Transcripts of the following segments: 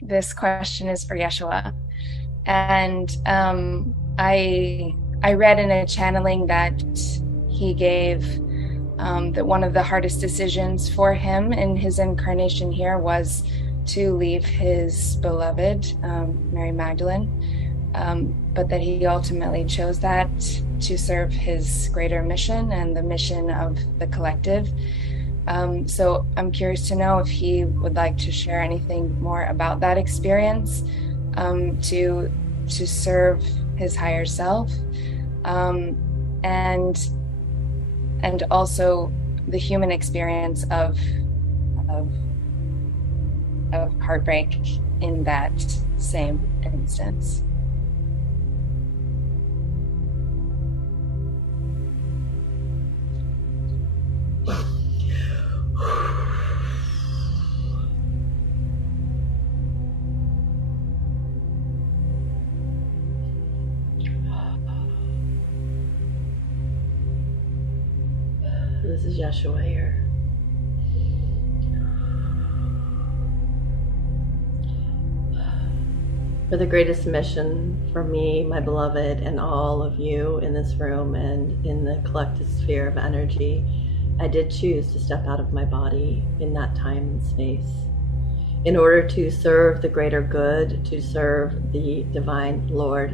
This question is for Yeshua. And I read in a channeling that he gave that one of the hardest decisions for him in his incarnation here was to leave his beloved, Mary Magdalene, but that he ultimately chose that to serve his greater mission and the mission of the collective. So I'm curious to know if he would like to share anything more about that experience, to serve his higher self, and also the human experience of heartbreak in that same instance. This is Yeshua here. For the greatest mission for me, my beloved, and all of you in this room and in the collective sphere of energy, I did choose to step out of my body in that time and space in order to serve the greater good, to serve the Divine Lord,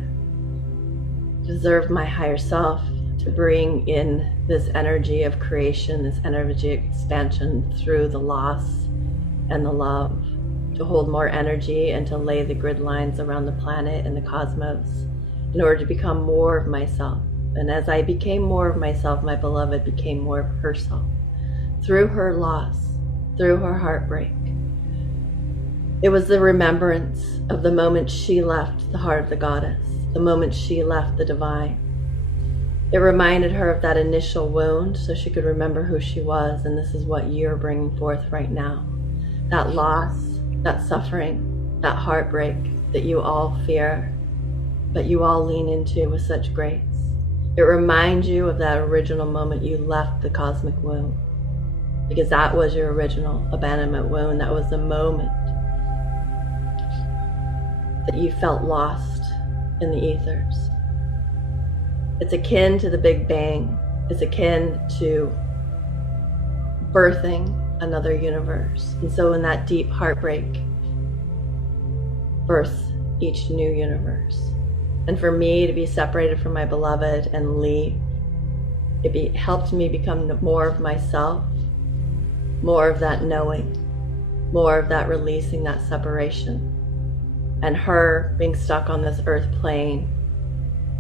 to serve my higher self, to bring in this energy of creation, this energy expansion through the loss and the love, to hold more energy and to lay the grid lines around the planet and the cosmos in order to become more of myself. And as I became more of myself, my beloved became more of herself. Through her loss, through her heartbreak, it was the remembrance of the moment she left the heart of the goddess, the moment she left the divine. It reminded her of that initial wound so she could remember who she was, and this is what you're bringing forth right now. That loss, that suffering, that heartbreak that you all fear, but you all lean into with such grace. It reminds you of that original moment you left the cosmic womb, because that was your original abandonment wound. That was the moment that you felt lost in the ethers. It's akin to the Big Bang. It's akin to birthing another universe. And so in that deep heartbreak, birth each new universe. And for me to be separated from my beloved and leave, it helped me become more of myself, more of that knowing, more of that releasing, that separation. And her being stuck on this earth plane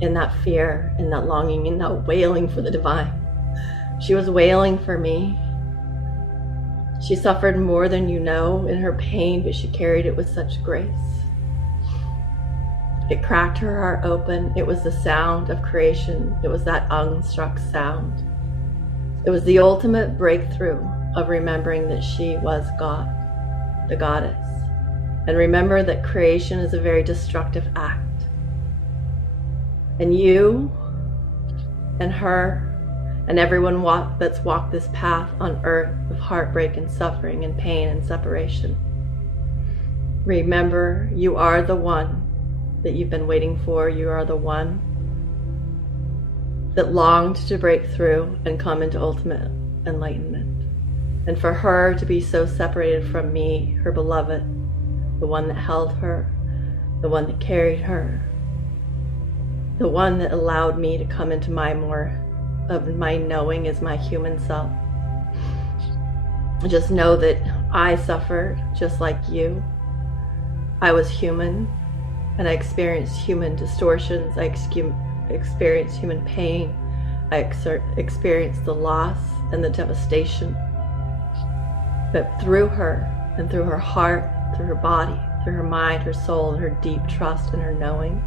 in that fear, in that longing, in that wailing for the divine. She was wailing for me. She suffered more than you know in her pain, but she carried it with such grace. It cracked her heart open. It was the sound of creation. It was that unstruck sound. It was the ultimate breakthrough of remembering that she was God, the goddess. And remember that creation is a very destructive act. And you and her and everyone that's walked this path on earth of heartbreak and suffering and pain and separation, remember, you are the one that you've been waiting for. You are the one that longed to break through and come into ultimate enlightenment. And for her to be so separated from me, her beloved, the one that held her, the one that carried her, the one that allowed me to come into my more of my knowing as my human self. Just know that I suffered just like you. I was human, and I experienced human distortions. I experienced human pain. I experienced the loss and the devastation. But through her, and through her heart, through her body, through her mind, her soul, and her deep trust and her knowing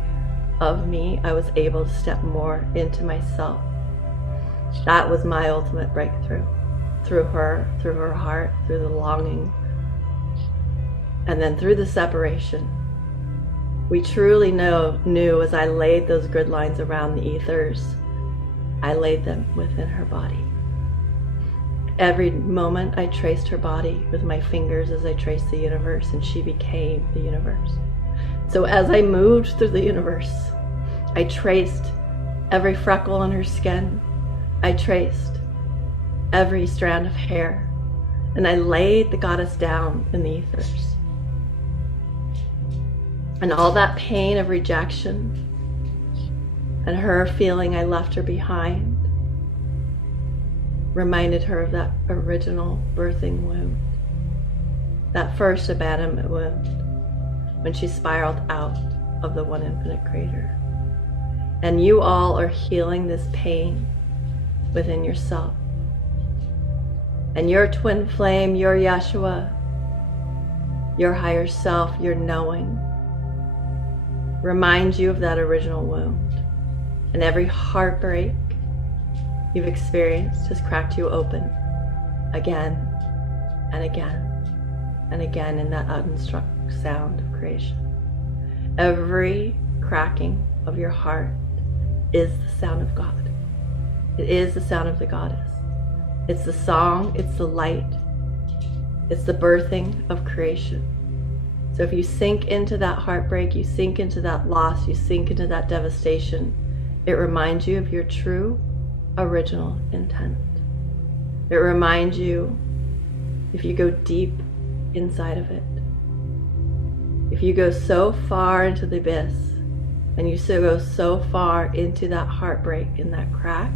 of me, I was able to step more into myself. That was my ultimate breakthrough. Through her heart, through the longing, and then through the separation. We truly knew as I laid those grid lines around the ethers, I laid them within her body. Every moment I traced her body with my fingers as I traced the universe, and she became the universe. So as I moved through the universe, I traced every freckle on her skin. I traced every strand of hair, and I laid the goddess down in the ethers. And all that pain of rejection and her feeling I left her behind reminded her of that original birthing wound, that first abandonment wound, when she spiraled out of the one infinite creator. And you all are healing this pain within yourself. And your twin flame, your Yeshua, your higher self, your knowing, reminds you of that original wound. And every heartbreak you've experienced has cracked you open again and again and again in that unstruck sound of creation. Every cracking of your heart is the sound of God. It is the sound of the goddess. It's the song, it's the light, it's the birthing of creation. So if you sink into that heartbreak, you sink into that loss, you sink into that devastation, it reminds you of your true original intent. It reminds you, if you go deep inside of it, if you go so far into the abyss, and you go so far into that heartbreak and that crack,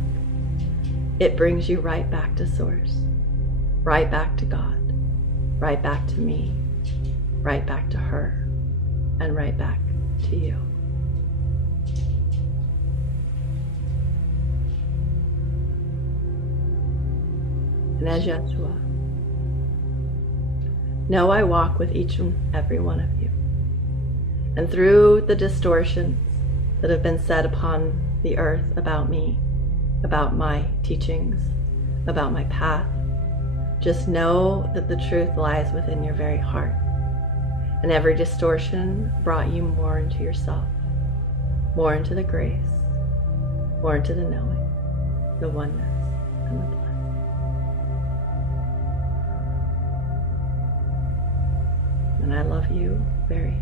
it brings you right back to source, right back to God, right back to me, right back to her, and right back to you. And as Yeshua, know I walk with each and every one of you. And through the distortions that have been said upon the earth about me, about my teachings, about my path, just know that the truth lies within your very heart. And every distortion brought you more into yourself, more into the grace, more into the knowing, the oneness, and the bliss. And I love you very